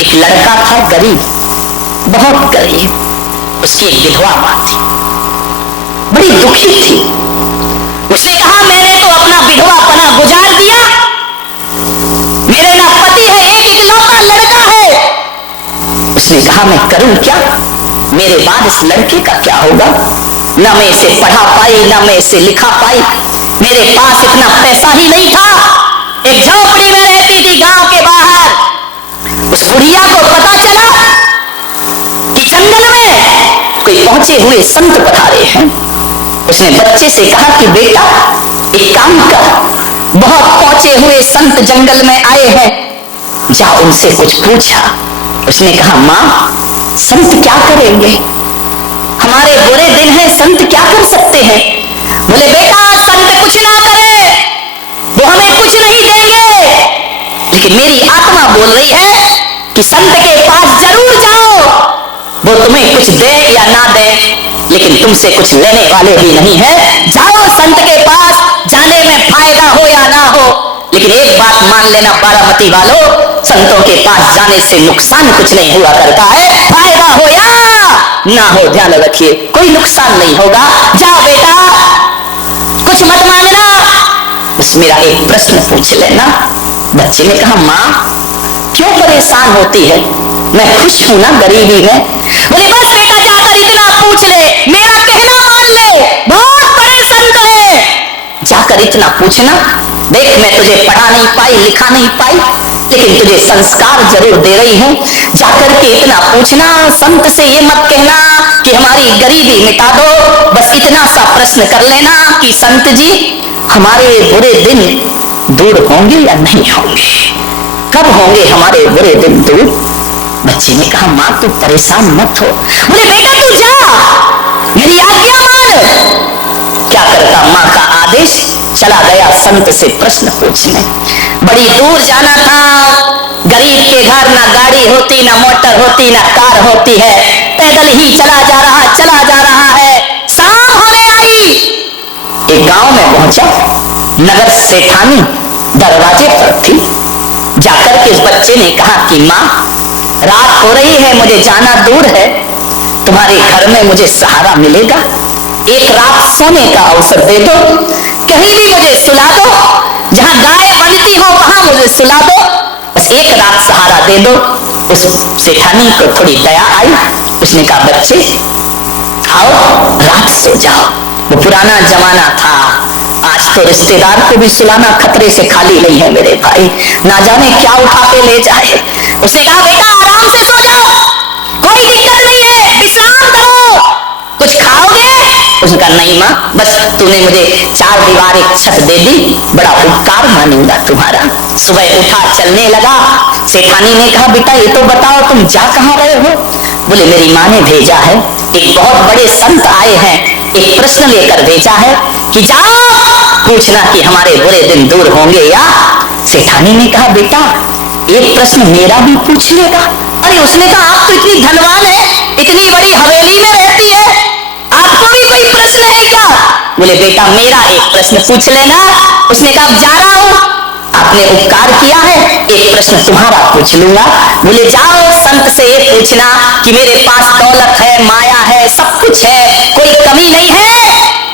एक लड़का था गरीब, बहुत गरीब, उसकी एक विधवा मां थी, बड़ी दुखी थी। उसने कहा मैंने तो अपना विधवापना गुजार दिया, मेरे ना पति है, एक इकलौता लड़का है। उसने कहा मैं करूं क्या, मेरे बाद इस लड़के का क्या होगा, ना मैं इसे पढ़ा पाई, ना मैं इसे लिखा पाई, मेरे पास इतना पैसा ही नहीं था। एक झोपड़ी में रहती थी गांव के बाहर। उस बुढ़िया को पता चला कि जंगल में कोई पहुंचे हुए संत पधारे हैं। उसने बच्चे से कहा कि बेटा एक काम कर, बहुत पहुंचे हुए संत जंगल में आए हैं, जा उनसे कुछ पूछा। उसने कहा मां संत क्या करेंगे, हमारे बुरे दिन हैं, संत क्या कर सकते हैं। बोले बेटा संत कुछ ना करे, वो हमें कुछ नहीं देंगे, लेकिन मेरी आत्मा बोल रही है कि संत के पास जरूर जाओ, वो तुम्हें कुछ दे या ना दे, लेकिन तुमसे कुछ लेने वाले भी नहीं है। जाओ संत के पास, जाने में फायदा हो या ना हो, लेकिन एक बात मान लेना बारामती वालों, संतों के पास जाने से नुकसान कुछ नहीं हुआ करता है, फायदा हो या ना हो ध्यान रखिए, कोई नुकसान नहीं होगा। जाओ बेटा कुछ मत मांगना, बस मेरा एक प्रश्न पूछ लेना। बच्चे ने कहा मां क्यों परेशान होती है, मैं खुश हूं ना गरीबी में। बोले बस बेटा जाकर इतना पूछ ले, मेरा कहना मान ले, बहुत बड़े संत है, जाकर इतना पूछना। देख मैं तुझे पढ़ा नहीं पाई, लिखा नहीं पाई, लेकिन तुझे संस्कार जरूर दे रही हूं, जाकर के इतना पूछना। संत से ये मत कहना कि हमारी गरीबी मिटा दो, बस इतना सा प्रश्न कर लेना कि संत जी हमारे बुरे दिन दूर होंगे या नहीं होंगे, कब होंगे हमारे बुरे दिन दूर। बच्चे ने कहा मां तू परेशान मत हो। बोले बेटा तू जा, मेरी आज्ञा मान। क्या करता, मां का आदेश, चला गया संत से प्रश्न पूछने। बड़ी दूर जाना था, गरीब के घर ना गाड़ी होती, ना मोटर होती, ना कार होती है, पैदल ही चला जा रहा है। शाम होने आई, एक गांव में पहुंचा, नगर सेठानी दरवाजे पर थी। जाकर के इस बच्चे ने कहा कि मां रात हो रही है, मुझे जाना दूर है, तुम्हारे घर में मुझे सहारा मिलेगा, एक रात सोने का अवसर दे दो, कहीं भी मुझे सुला दो, जहां गाय बनती हो वहां मुझे सुला दो, बस एक रात सहारा दे दो। उस सेठानी को थोड़ी दया आई, उसने कहा बच्चे आओ रात सो जाओ। वो पुराना जमाना था, आज तो रिश्तेदार को भी सुलाना खतरे से खाली नहीं है मेरे भाई, ना जाने क्या उठा के ले जाए। उसने कहा बेटा आराम से सो जाओ, कोई दिक्कत नहीं है, विश्राम करो, कुछ खाओगे। उसने कहा नहीं मां, बस तूने मुझे चार दीवार एक छत दे दी, बड़ा उपकार मानूंगा तुम्हारा। सुबह उठा चलने लगा। सेठानी ने कहा बेटा ये तो बताओ तुम जा कहां रहे हो। बोले मेरी मां ने भेजा है, एक बहुत बड़े संत आए हैं, एक प्रश्न लेकर भेजा है कि जाओ पूछना कि हमारे बुरे दिन दूर होंगे या। सेठानी ने कहा बेटा एक प्रश्न मेरा भी पूछ लेगा। अरे उसने कहा आप तो इतनी धनवान है, इतनी बड़ी हवेली में रहती है, आपको भी कोई प्रश्न है क्या। बोले बेटा मेरा एक प्रश्न पूछ लेना। उसने कहा जा रहा हूं, आपने उपकार किया है, एक प्रश्न तुम्हारा पूछ लूंगा। बोले जाओ संत से ये पूछना कि मेरे पास दौलत है, माया है, सब कुछ है, कोई कमी नहीं है,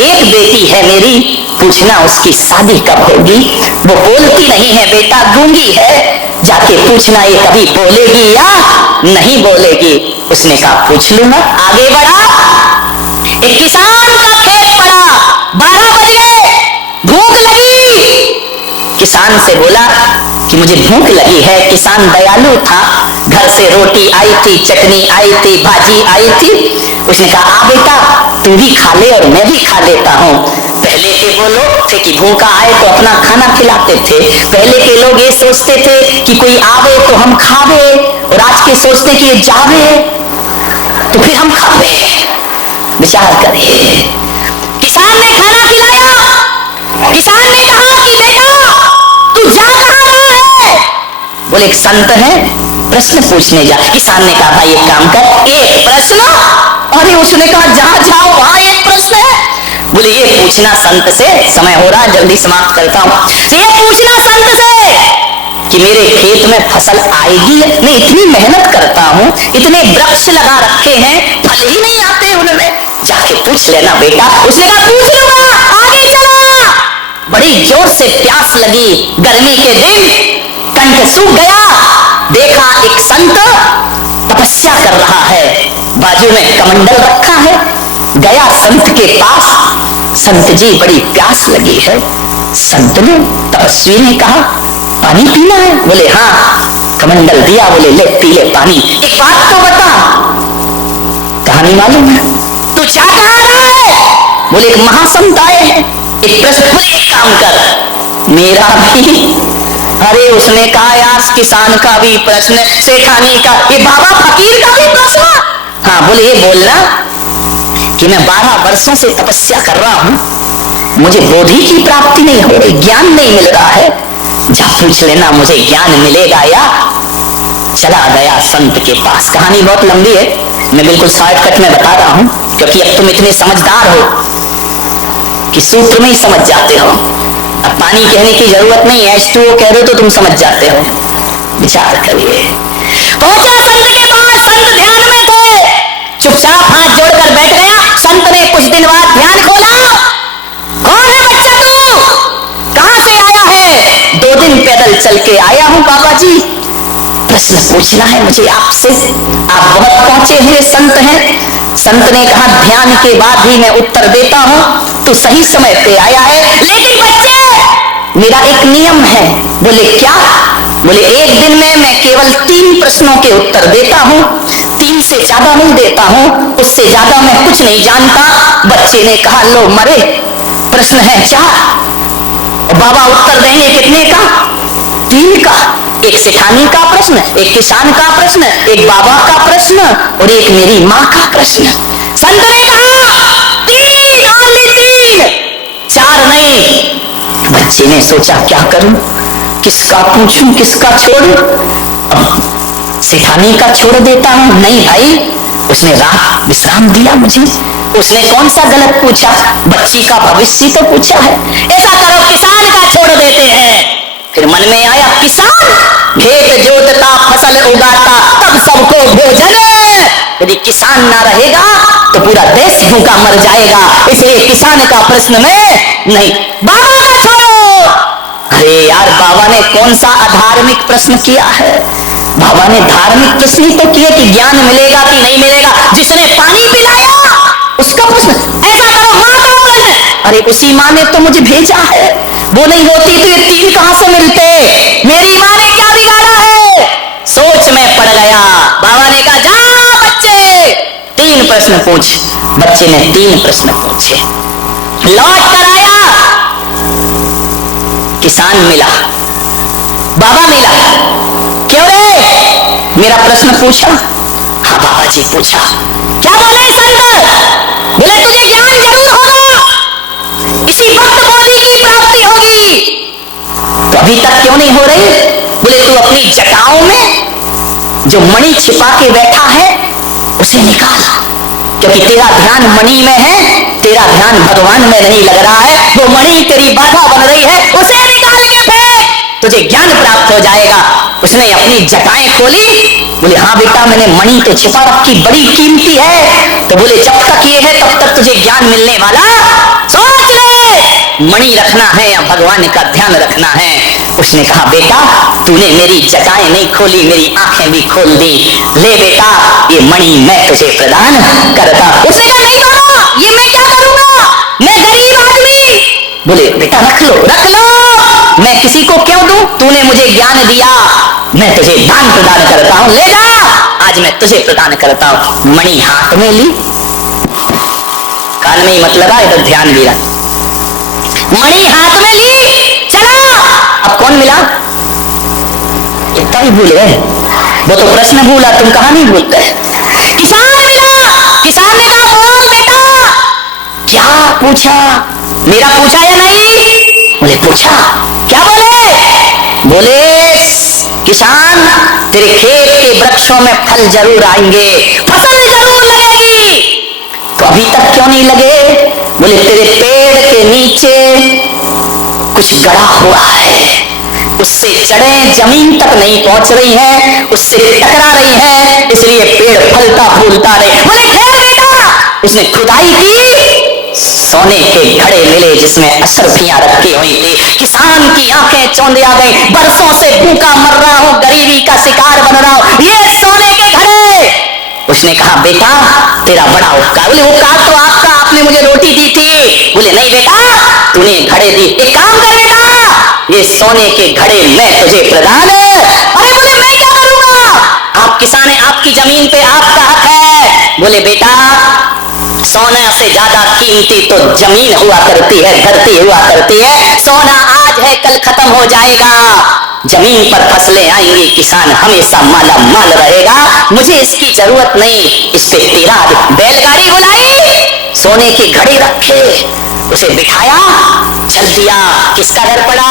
एक बेटी है मेरी, पूछना उसकी शादी कब होगी। वो बोलती नहीं है बेटा, गूंगी है, जाके पूछना ये कभी बोलेगी या नहीं बोलेगी। उसने कहा पूछ लूंगा। आगे बढ़ा, एक किसान का खेत पड़ा, 12 बज गए, भूख लगी। किसान से बोला कि मुझे भूख लगी है। किसान दयालु था, घर से रोटी आई थी, चटनी आई थी, भाजी आई थी। उसने कहा आ बेटा तू भी खा ले और मैं भी खा लेता हूँ। पहले के वो लोग थे कि भूखा आए तो अपना खाना खिलाते थे, पहले के लोग ये सोचते थे कि कोई आवे तो हम खावे, और आज के सोचते कि ये जावे तो फिर हम खावे। विचार करिए, किसान ने खाना खिलाया, किसान ने कहा कि बेटा तू जा कहां रहा है। बोले एक संत है, प्रश्न पूछने जा। किसान ने कहा भाई एक काम कर, एक प्रश्न। अरे उसने कहा जहां जाओ वहां एक प्रश्न है। बोले ये पूछना संत से, समय हो रहा जल्दी समाप्त करता हूं, ये पूछना संत से कि मेरे खेत में फसल आएगी? मैं इतनी मेहनत करता हूँ, इतने वृक्ष लगा रखे हैं, फल ही नहीं आते उनमें। जाके पूछ लेना बेटा। उसने कहा पूछ लूंगा, आगे चला। बड़ी जोर से प्यास लगी, गर्मी के दिन, कंठ सूख गया। देखा एक संत तपस्या कर रहा है, बाजू में कमंडल रखा है। गया संत के पास, संत जी बड़ी प्यास लगी है। संत ने, तपस्वी ने कहा पानी पीना है? बोले हाँ। कमंडल दिया, बोले ले पी ले पानी। एक बात तो बता, कहानी मालूम है? तू जा कहाँ रहा है? बोले एक महासंत आए हैं, एक प्रश्न। बोले एक काम कर, मेरा भी। अरे उसने कहा यार किसान का भी प्रश्न, सेठानी का, ये बाबा फकीर का भी प्रश्न। हाँ बोले ये बोलना कि मैं 12 वर्षों से तपस्या कर रहा हूं, मुझे बोधि की प्राप्ति नहीं हो रही, ज्ञान नहीं मिल रहा है। जा पूछ लेना मुझे ज्ञान मिलेगा या। चला गया संत के पास। कहानी बहुत लंबी है, मैं बिल्कुल शॉर्टकट में बता रहा हूं, क्योंकि अब तुम इतने समझदार हो कि सूत्र में ही समझ जाते हो। अब पानी कहने की जरूरत नहीं है, H2O कह दो तो तुम समझ जाते हो। विचार करिए। पहुंचा संत के पास, संत ध्यान में थे, चुपचाप हाथ जोड़कर बैठ गया। संत ने कुछ दिन बाद ध्यान खोला। कौन है बच्चा तू? कहां से आया है? 2 दिन पैदल चल के आया हूं बाबा जी। प्रश्न पूछना है मुझे आपसे। आप बहुत पहुंचे हुए संत हैं। संत ने कहा ध्यान के बाद ही मैं उत्तर देता हूं, तो सही समय पे आया है। लेकिन बच्चे मेरा एक नियम है। बोले क्या? बोले एक दिन में मैं केवल 3 प्रश्नों के उत्तर देता हूं, 3 से ज्यादा नहीं देता हूं, उससे ज्यादा मैं कुछ नहीं जानता। बच्चे ने कहा लो मरे, प्रश्न है 4 और बाबा उत्तर देंगे कितने का? 3 का। एक सेठानी का प्रश्न, एक किसान का प्रश्न, एक बाबा का प्रश्न और एक मेरी माँ का प्रश्न। संत ने कहा 3 only 3, 4 नहीं। बच्चे ने सोचा क्या करूं, किसका पूछूं, किसका छोड़ूं? अब सेठानी का छोड़ देता हूं। नहीं भाई, उसने रात विश्राम दिया मुझे। उसने कौन सा गलत पूछा? बच्ची का भविष्य तो पूछा है। ऐसा करो किसान का छोड़ देते हैं। फिर मन में आया किसान खेत जोतता, फसल उगाता, तब सबको भोजन। यदि किसान ना रहेगा तो पूरा देश भूखा मर जाएगा, इसलिए किसान का प्रश्न में नहीं। बाबा का छोड़ो। अरे यार बाबा ने कौन सा अधार्मिक प्रश्न किया है? बाबा ने धार्मिक प्रश्न ही तो किए कि ज्ञान मिलेगा कि नहीं मिलेगा। जिसने पानी पिलाया उसका प्रश्न। ऐसा करो माँ का प्रश्न। अरे उसी माँ ने तो मुझे भेजा है, वो नहीं होती तो ये 3 कहां से मिलते? मेरी माँ ने क्या बिगाड़ा है? सोच में पड़ गया। बाबा ने कहा जा बच्चे 3 प्रश्न पूछ। बच्चे ने 3 प्रश्न पूछे। लौट कर आया, किसान मिला, बाबा मिला। क्यों रे? मेरा प्रश्न पूछा? हाँ बाबा जी पूछा। क्या बोले संत? बोले तुझे ज्ञान जरूर होगा, इसी वक्त बोधि की प्राप्ति होगी। तो अभी तक क्यों नहीं हो रही? बोले तू अपनी जटाओं में जो मणि छिपा के बैठा है उसे निकाल, क्योंकि तेरा ध्यान मणि में है, तेरा ध्यान भगवान में नहीं लग रहा है। वो मणि तेरी बाधा बन रही है, उसे निकाल के फेंक, तुझे ज्ञान प्राप्त हो जाएगा। उसने अपनी जटाएं खोली। बोले हाँ बेटा मैंने मणि तो छिपा रखी, बड़ी कीमती है। तो बोले जब तक ये है तब तक तुझे ज्ञान मिलने वाला। सोच ले, मणि रखना है या भगवान का ध्यान रखना है। उसने कहा बेटा तूने मेरी जटाएं नहीं खोली, मेरी आंखें भी खोल दी। ले बेटा ये मणि मैं तुझे प्रदान करता। उसने कहा नहीं बाबा ये मैं क्या करूंगा, मैं गरीब आदमी। बोले बेटा रख लो रख लो, मैं किसी को क्यों दूं? तूने मुझे ज्ञान दिया, मैं तुझे दान प्रदान करता हूं, ले जा, आज मैं तुझे प्रदान करता हूं। मणि हाथ में ली, कान में ही मतलब इधर ध्यान दिया। मणि हाथ में ली, चला। अब कौन मिला? इतना ही भूल गए, वो तो प्रश्न भूला, तुम कहानी भूलते। किसान मिला। किसान ने कहा बोल बेटा क्या पूछा? मेरा पूछा या नहीं? बोले पूछा। क्या बोले? बोले किसान तेरे खेत के वृक्षों में फल जरूर आएंगे, फसल जरूर लगेगी। तो अभी तक क्यों नहीं लगे? बोले तेरे पेड़ के नीचे कुछ गड़ा हुआ है, उससे जड़ें जमीन तक नहीं पहुंच रही हैं, उससे टकरा रही हैं, इसलिए पेड़ फलता फूलता नहीं। बोले खैर बेटा, उसने खुदाई की, सोने के घड़े मिले जिसमें अशरफियां रखी हुई थी। किसान की आंखें चौंधिया गई, बरसों से भूखा मर रहा हूं, गरीबी का शिकार बन रहा हूं, ये सोने के घड़े। उसने कहा बेटा तेरा बड़ा उपकार। बोले उपकार तो आपका, आपने मुझे रोटी दी थी। बोले नहीं बेटा, तूने घड़े दी, एक काम कर बेटा, ये सोने के घड़े मैं तुझे प्रदान। अरे बोले मैं क्या करूंगा, आप किसान है, आपकी जमीन पे आपका हक है। बोले बेटा सोना से ज्यादा कीमती तो जमीन हुआ करती है, धरती हुआ करती है। सोना आज है कल खत्म हो जाएगा, जमीन पर फसलें आएंगी, किसान हमेशा माला माल रहेगा, मुझे इसकी जरूरत नहीं। इस पे तेरा बैलगाड़ी बुलाई, सोने के घड़े रखे, उसे बिठाया, चल दिया। किसका घर पड़ा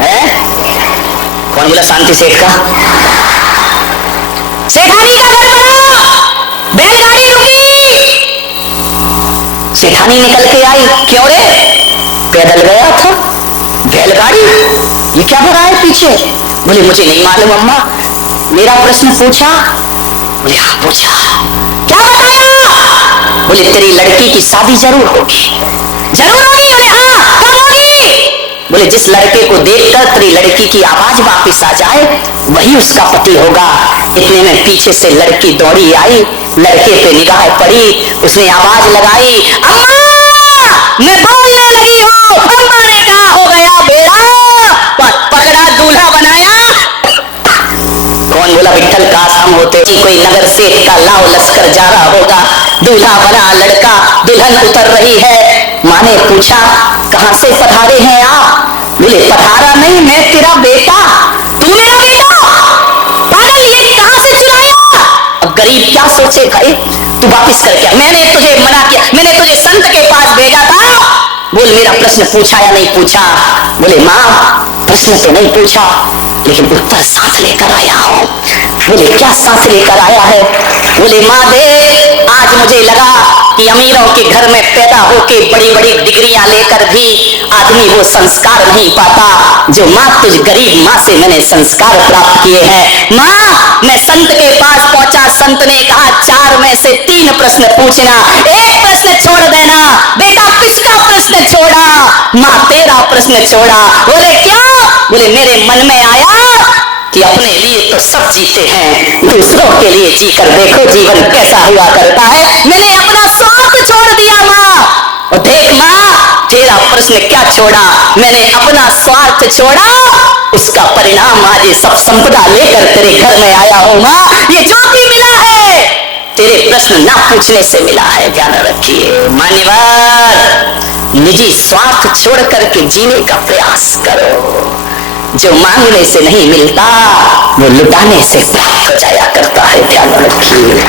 है? कौन बोला? शांति सेठ का। सेठानी का घर पड़ा, बैलगाड़ी रुकी, सेठानी निकल के आई। क्यों रे? पैदल गया था, बैलगाड़ी ये क्या हो रहा है पीछे? बोले मुझे नहीं मालूम अम्मा, मेरा प्रश्न पूछा। बोले हाँ पूछा, क्या बताया? बोले तेरी लड़की की शादी जरूर होगी। जरूर होगी? बोले हाँ, कब होगी? बोले जिस लड़के को देखकर तेरी लड़की की आवाज वापिस आ जाए वही उसका पति होगा। इतने में पीछे से लड़की दौड़ी आई, लड़के पे निगाह पड़ी, उसने आवाज लगाई, अम्मा मैं बोलने लगी हूँ। अम्मा ने कहा हो गया बेड़ा, पकड़ा दूल्हा बनाया। कौन बोला? विठ्ठल काश हम होते, कोई नगर सेठ का लाव लश्कर जा रहा होगा, दूल्हा बना लड़का, दुल्हन उतर रही है। माँ ने पूछा कहां से पधारे हैं आप? बोले पधारा नहीं, मैं तेरा बेटा। तू मेरा बेटा? पागल, ये कहां से चुराया? अब गरीब क्या सोचे, भाई तू वापिस कर क्या? मैंने तुझे मना किया, मैंने तुझे संत के पास भेजा था। बोल मेरा प्रश्न पूछा या नहीं पूछा? बोले माँ प्रश्न तो नहीं पूछा, लेकिन उत्तर साथ लेकर आया हूं। बोले क्या साथ लेकर आया है? बोले माँ देख, आज मुझे लगा कि अमीरों के घर में पैदा होके बड़ी बड़ी डिग्रियां लेकर भी आदमी वो संस्कार नहीं पाता जो माँ तुझ गरीब माँ से मैंने संस्कार प्राप्त किए हैं। माँ मैं संत के पास पहुंचा, संत ने कहा 4 में से 3 प्रश्न पूछना, एक प्रश्न छोड़ देना। बेटा किसका प्रश्न छोड़ा? माँ तेरा प्रश्न छोड़ा। बोले क्यों? बोले मेरे मन में आया कि अपने लिए तो सब जीते हैं, दूसरों के लिए जीकर देखो जीवन कैसा हुआ करता है। मैंने अपना स्वार्थ छोड़ दिया माँ। और देख माँ तेरा प्रश्न क्या छोड़ा? मैंने अपना स्वार्थ छोड़ा, उसका परिणाम आज ये सब संपदा लेकर तेरे घर में आया हूँ माँ। ये जो भी मिला है तेरे प्रश्न ना पूछने से मिला है, ध्यान रखिए। मान्यवर निजी स्वार्थ छोड़ करके जीने का प्रयास करो। जो मांगने से नहीं मिलता वो लुटाने से प्राप्त हो जाया करता है, ध्यान रखिए।